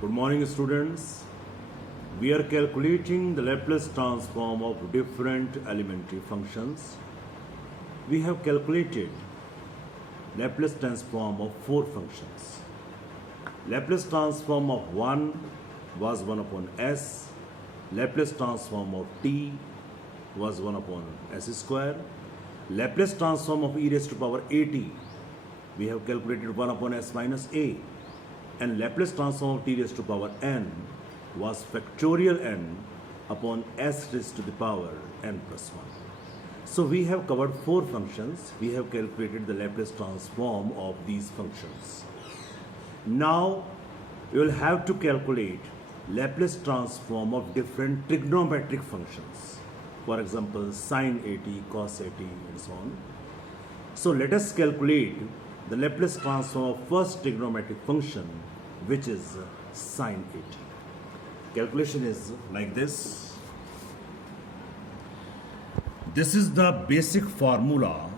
Good morning, students. We are calculating the Laplace transform of different elementary functions. We have calculated Laplace transform of 4 functions. Laplace transform of 1 was 1 upon s. Laplace transform of t was 1 upon s square. Laplace transform of e raised to power at, we have calculated 1 upon s minus a. And Laplace transform of t raised to power n was factorial n upon s raised to the power n plus 1. So we have covered 4 functions. We have calculated the Laplace transform of these functions. Now we will have to calculate Laplace transform of different trigonometric functions. For example, sine at, cos at, and so on. So let us calculate the Laplace transform of first trigonometric function, which is sine at. Calculation is like this. This is the basic formula,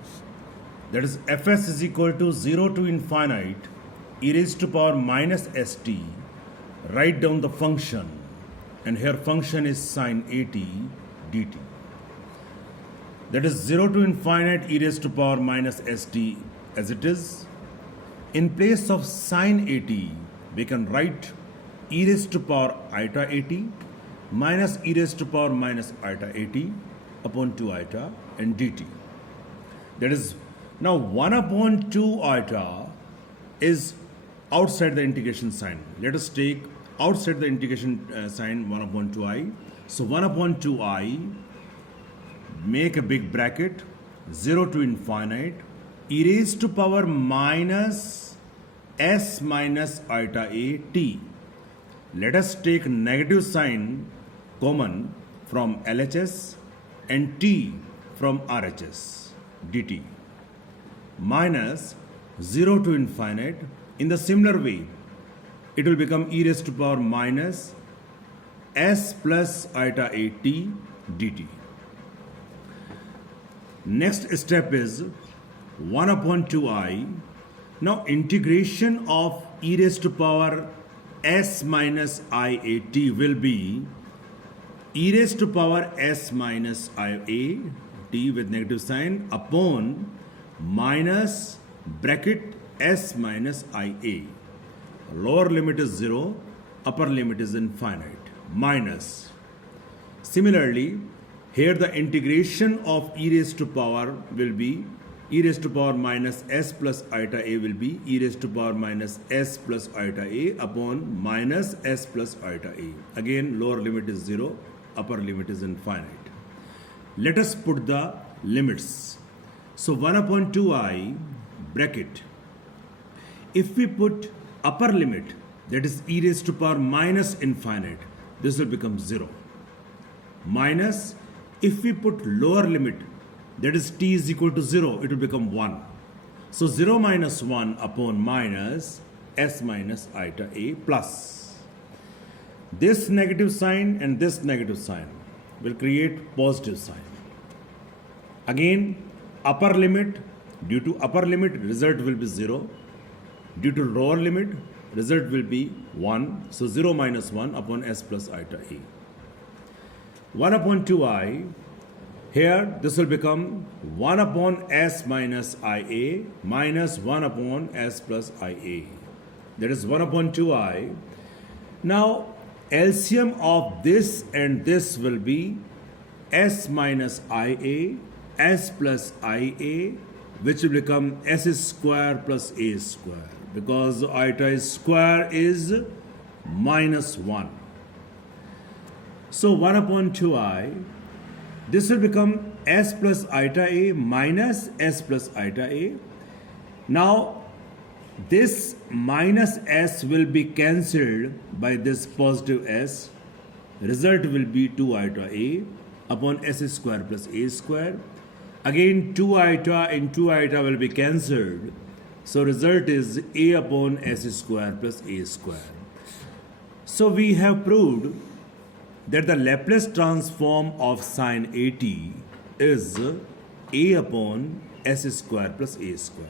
that is fs is equal to 0 to infinite e raised to power minus st. Write down the function, and here function is sine at dt. That is 0 to infinite e raised to power minus st as it is. In place of sine at, we can write e raised to power iota at minus e raised to power minus iota at upon 2 iota and dt. That is, now 1 upon 2 iota is outside the integration sign. Let us take outside the integration sign 1 upon 2i. So 1 upon 2i, make a big bracket, 0 to infinite, e raised to power minus s minus iota a t. Let us take negative sign common from LHS and t from RHS dt minus 0 to infinite. In the similar way, it will become e raised to power minus s plus iota a t dt. Next step is 1 upon 2i. Now integration of e raised to power s minus I a t will be e raised to power s minus I a t with negative sign upon minus bracket s minus I a. Lower limit is 0, upper limit is infinite, minus. Similarly, here the integration of e raised to power will be e raised to power minus s plus iota a will be e raised to power minus s plus iota a upon minus s plus iota a. Again, lower limit is 0, upper limit is infinite. Let us put the limits. So 1 upon 2i bracket. If we put upper limit, that is e raised to power minus infinite, this will become 0. Minus, if we put lower limit, that is t is equal to 0, it will become 1. So 0 minus 1 upon minus s minus iota a plus. This negative sign and this negative sign will create positive sign. Again, upper limit, due to upper limit, result will be 0. Due to lower limit, result will be 1. So 0 minus 1 upon s plus iota a. 1 upon 2i, here this will become 1 upon s minus ia minus 1 upon s plus ia. That is 1 upon 2i. Now LCM of this and this will be s minus ia, s plus ia, which will become s square plus a square, because iota square is minus 1. So 1 upon 2i, this will become s plus iota a minus s plus iota a. Now this minus s will be cancelled by this positive s. Result will be 2 iota a upon s square plus a square. Again 2 iota and 2 iota will be cancelled. So result is a upon s square plus a square. So we have proved that the Laplace transform of sine at is a upon s square plus a square.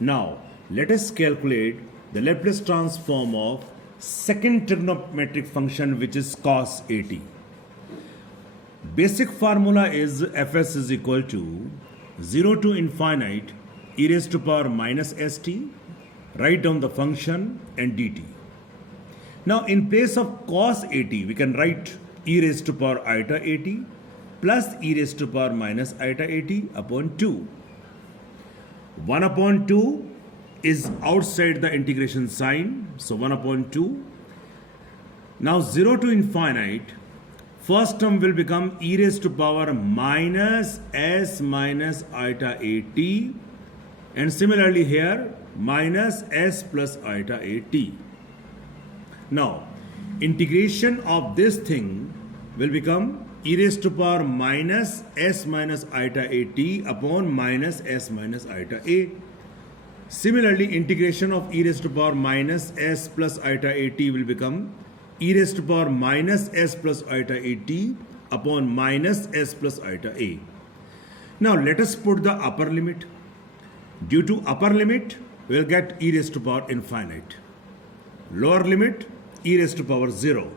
Now let us calculate the Laplace transform of second trigonometric function, which is cos 80. Basic formula is fs is equal to 0 to infinite e raised to power minus st. Write down the function and dt. Now in place of cos 80, we can write e raised to power iota 80 plus e raised to power minus iota 80 upon 2. 1 upon 2 is outside the integration sign, so 1 upon 2. Now 0 to infinite, first term will become e raised to power minus s minus iota a t, and similarly here minus s plus iota a t. Now integration of this thing will become e raised to power minus s minus iota a t upon minus s minus iota a. Similarly, integration of e raised to power minus s plus iota a t will become e raised to power minus s plus iota a t upon minus s plus iota a. Now let us put the upper limit. Due to upper limit, we will get e raised to power infinite. Lower limit, e raised to power 0.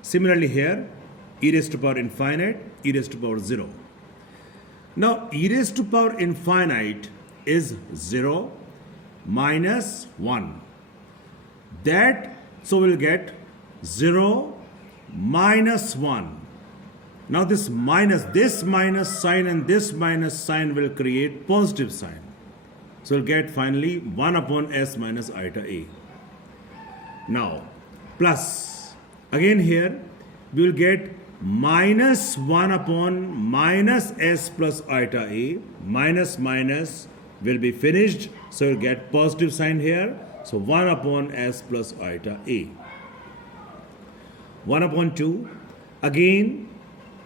Similarly here, e raised to power infinite, e raised to power 0. Now e raised to power infinite is 0 minus 1. That, so we'll get 0 minus 1. Now this minus sign and this minus sign will create positive sign. So we'll get finally 1 upon s minus iota a. Now plus, again here we will get minus 1 upon minus s plus iota a. Minus minus will be finished, so you'll get positive sign here. So 1 upon s plus iota a. 1 upon 2. Again,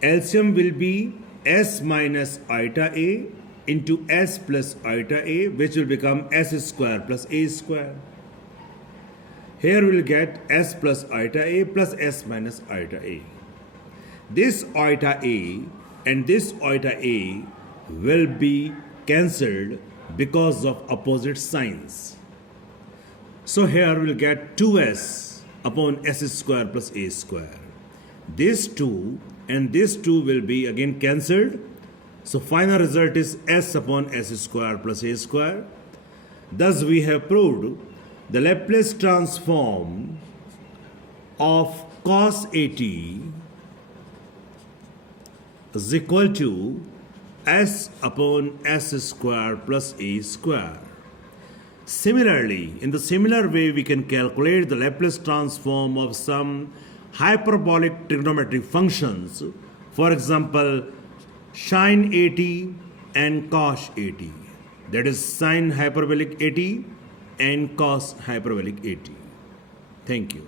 LCM will be s minus iota a into s plus iota a, which will become s square plus a square. Here we will get s plus iota a plus s minus iota a. This iota a and this iota a will be cancelled because of opposite signs. So here we will get 2s upon s square plus a square. This 2 and this 2 will be again cancelled. So final result is s upon s square plus a square. Thus we have proved the Laplace transform of cos 80 is equal to s upon s square plus a square. Similarly, in the similar way, we can calculate the Laplace transform of some hyperbolic trigonometric functions. For example, sin 80 and cos 80. That is sin hyperbolic 80 and cos hyperbolic 80. Thank you.